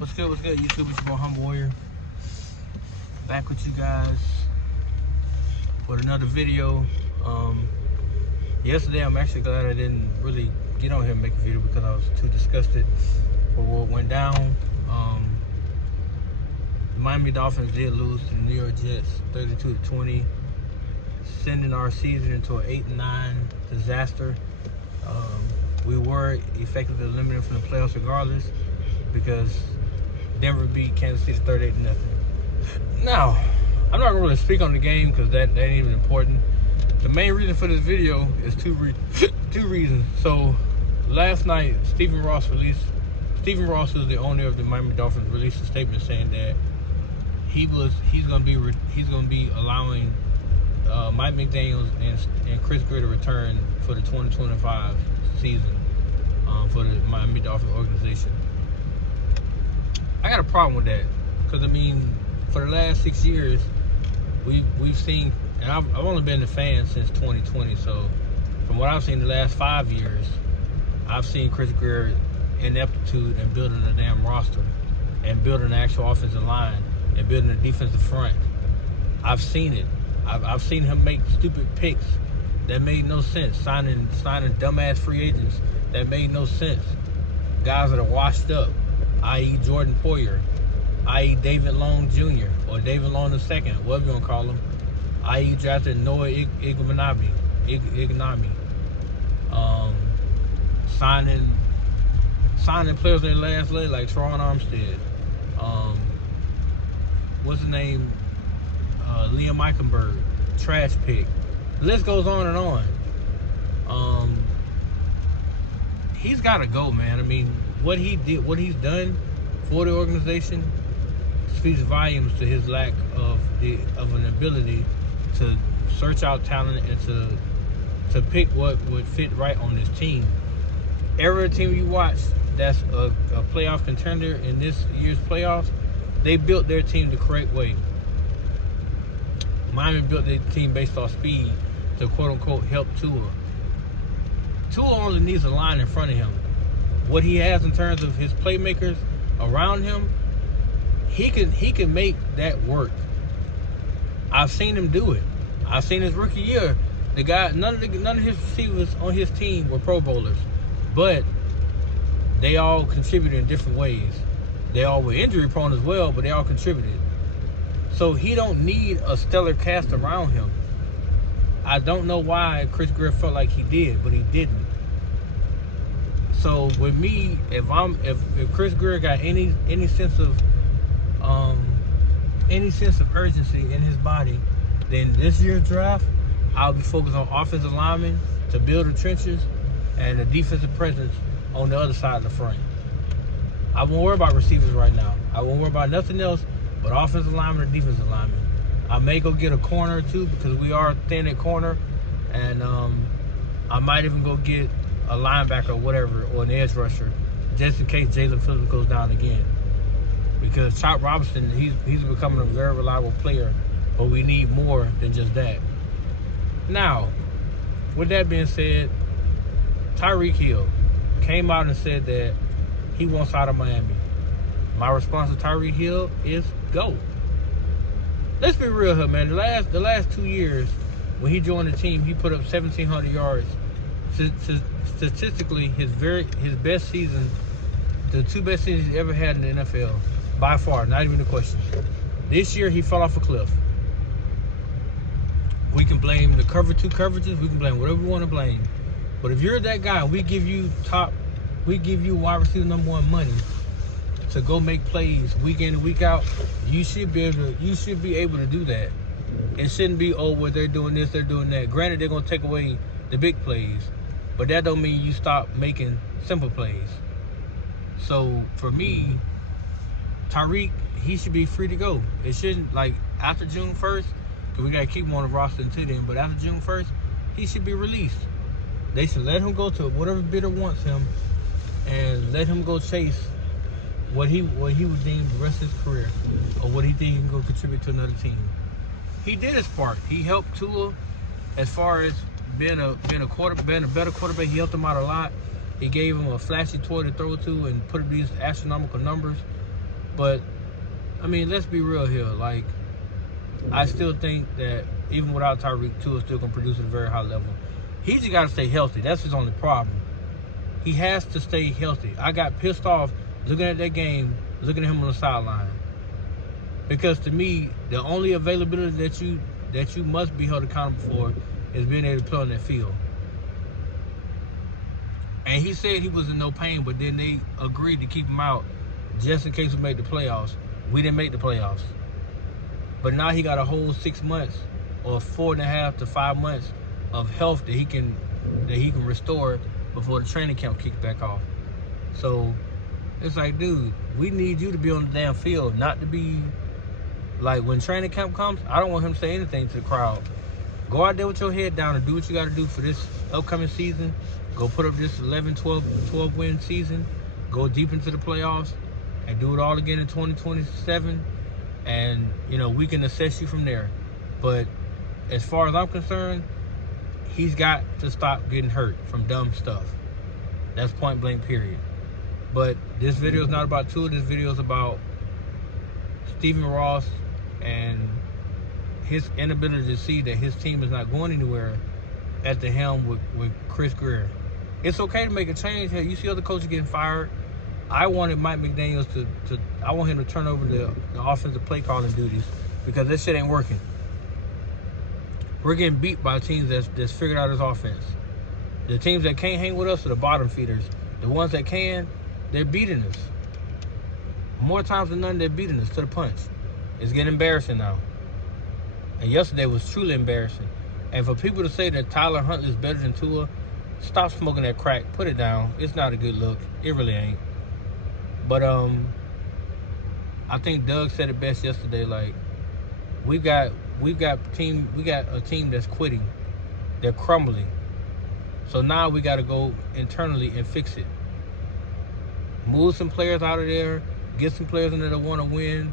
What's good, YouTube? It's your boy Humble Warrior. Back with you guys with another video. Yesterday, I'm actually glad I didn't really get on here and make a video because I was too disgusted for what went down. The Miami Dolphins did lose to the New York Jets 32-20, sending our season into an 8-9 disaster. We were effectively eliminated from the playoffs regardless because Denver beat Kansas City 38-0. Now, I'm not gonna really speak on the game because that ain't even important. The main reason for this video is two reasons. So last night, Stephen Ross, who's the owner of the Miami Dolphins, released a statement saying that he's gonna be allowing Mike McDaniels and Chris Grier to return for the 2025 season for the Miami Dolphins organization. I got a problem with that because, I mean, for the last 6 years, we've seen, and I've only been a fan since 2020, so from what I've seen the last 5 years, I've seen Chris Grier ineptitude in building a damn roster and building an actual offensive line and building a defensive front. I've seen it. I've seen him make stupid picks that made no sense, signing dumbass free agents that made no sense, guys that are washed up, i.e. Jordan Poyer, i.e. David Long Jr. or David Long II, whatever you want to call him, i.e. drafted Noah Igbinoghene, signing players in the last leg like Teron Armstead, what's his name, Liam Eichenberg, trash pick. The list goes on and on. He's got to go, man. I mean, what he's done for the organization speaks volumes to his lack of an ability to search out talent and to pick what would fit right on this team. Every team you watch that's a playoff contender in this year's playoffs, they built their team the correct way. Miami built their team based off speed to quote-unquote help Tua. Tua only needs a line in front of him. What he has in terms of his playmakers around him, he can make that work. I've seen him do it. I've seen his rookie year. The guy, none of his receivers on his team were Pro Bowlers, but they all contributed in different ways. They all were injury prone as well, but they all contributed. So he don't need a stellar cast around him. I don't know why Chris Grier felt like he did, but he didn't. So with me, if Chris Grier got any sense of urgency in his body, then this year's draft, I'll be focused on offensive linemen to build the trenches and a defensive presence on the other side of the front. I won't worry about receivers right now. I won't worry about nothing else but offensive linemen and defensive linemen. I may go get a corner or two because we are thin at corner, and I might even go get a linebacker or whatever, or an edge rusher, just in case Jalen Phillips goes down again. Because Chop Robinson, he's becoming a very reliable player, but we need more than just that. Now, with that being said, Tyreek Hill came out and said that he wants out of Miami. My response to Tyreek Hill is go. Let's be real here, man. The last 2 years, when he joined the team, he put up 1,700 yards. Statistically, his best season, the two best seasons he's ever had in the NFL, by far, not even a question. This year, he fell off a cliff. We can blame the cover two coverages. We can blame whatever we want to blame. But if you're that guy, we give you wide receiver #1 money to go make plays week in and week out. You should be able to do that. It shouldn't be, oh, well, they're doing this, they're doing that. Granted, they're gonna take away the big plays, but that don't mean you stop making simple plays. So for me, Tyreek, he should be free to go. It shouldn't, like, after June 1st, because we gotta keep him on the roster until then, but after June 1st, he should be released. They should let him go to whatever bidder wants him and let him go chase what he would deem the rest of his career, or what he think he can go contribute to another team. He did his part. He helped Tua as far as being a better quarterback. He helped him out a lot. He gave him a flashy toy to throw to and put up these astronomical numbers. But I mean, let's be real here. Like, I still think that even without Tyreek, Tua still gonna produce at a very high level. He just gotta stay healthy. That's his only problem. He has to stay healthy. I got pissed off looking at that game, looking at him on the sideline. Because to me, the only availability that you must be held accountable for is being able to play on that field. And he said he was in no pain, but then they agreed to keep him out just in case we made the playoffs. We didn't make the playoffs. But now he got a whole 6 months or 4.5 to 5 months of health that he can restore before the training camp kicks back off. So it's like, dude, we need you to be on the damn field, not to be like, when training camp comes, I don't want him to say anything to the crowd. Go out there with your head down and do what you got to do for this upcoming season. Go put up this 11, 12 win season. Go deep into the playoffs and do it all again in 2027. And, you know, we can assess you from there. But as far as I'm concerned, he's got to stop getting hurt from dumb stuff. That's point blank, period. But this video is not about Tua. This video is about Stephen Ross and his inability to see that his team is not going anywhere at the helm with Chris Grier. It's okay to make a change. Hey, you see other coaches getting fired. I wanted Mike McDaniels I want him to turn over the offensive play calling duties, because this shit ain't working. We're getting beat by teams that's figured out his offense. The teams that can't hang with us are the bottom feeders. The ones that can, they're beating us. More times than none, they're beating us to the punch. It's getting embarrassing now. And yesterday was truly embarrassing. And for people to say that Tyler Huntley is better than Tua, stop smoking that crack. Put it down. It's not a good look. It really ain't. But I think Doug said it best yesterday. Like, we got a team that's quitting. They're crumbling. So now we got to go internally and fix it. Move some players out of there. Get some players in there that want to win.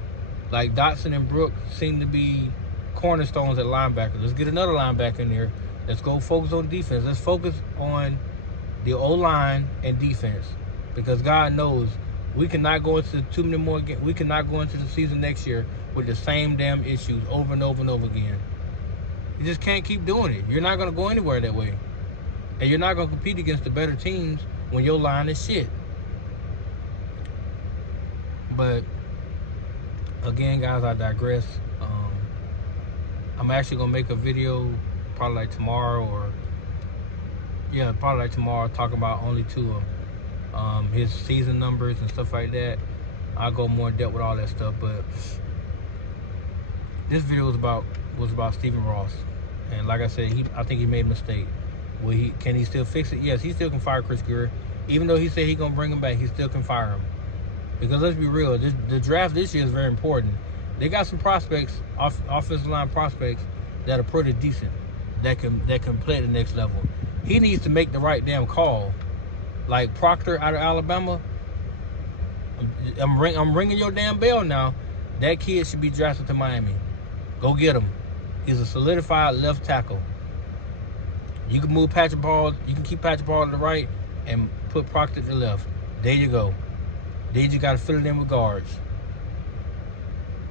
Like Dotson and Brooks seem to be cornerstones at linebacker. Let's get another linebacker in there. Let's go focus on defense. Let's focus on the O-line and defense. Because God knows we cannot go into too many more games. We cannot go into the season next year with the same damn issues over and over and over again. You just can't keep doing it. You're not going to go anywhere that way. And you're not going to compete against the better teams when your line is shit. But again, guys, I digress. I'm actually gonna make a video probably like tomorrow, talking about only Tua, his season numbers and stuff like that. I'll go more in depth with all that stuff. But this video was about Stephen Ross, and like I said, I think he made a mistake. Can he still fix it? Yes, he still can fire Chris Grier. Even though he said he's gonna bring him back, he still can fire him. Because let's be real, the draft this year is very important. They got some prospects, offensive line prospects, that are pretty decent, that can play at the next level. He needs to make the right damn call. Like Proctor out of Alabama, I'm ringing your damn bell now. That kid should be drafted to Miami. Go get him. He's a solidified left tackle. You can move Patrick Ball. You can keep Patrick Ball to the right and put Proctor to the left. There you go. Then you just got to fill it in with guards.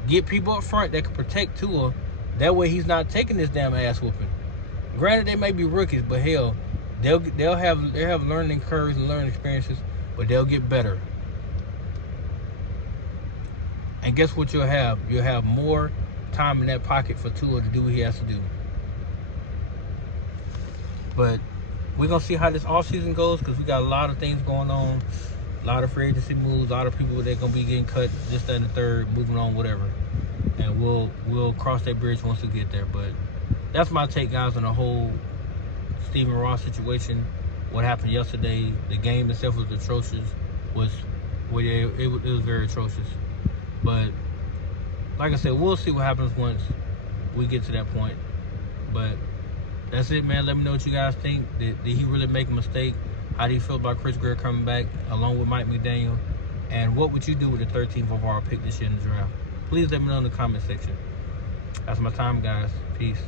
Get people up front that can protect Tua. That way he's not taking this damn ass whooping. Granted, they may be rookies, but hell, they'll have learning curves and learning experiences, but they'll get better. And guess what you'll have? You'll have more time in that pocket for Tua to do what he has to do. But we're going to see how this offseason goes, because we got a lot of things going on. A lot of free agency moves, a lot of people that are going to be getting cut, this, that, and the third, moving on, whatever. And we'll cross that bridge once we get there. But that's my take, guys, on the whole Stephen Ross situation. What happened yesterday, the game itself was atrocious. It was very atrocious. But like I said, we'll see what happens once we get to that point. But that's it, man. Let me know what you guys think. Did he really make a mistake? How do you feel about Chris Grier coming back along with Mike McDaniel? And what would you do with the 13th overall pick this year in the draft? Please let me know in the comment section. That's my time, guys. Peace.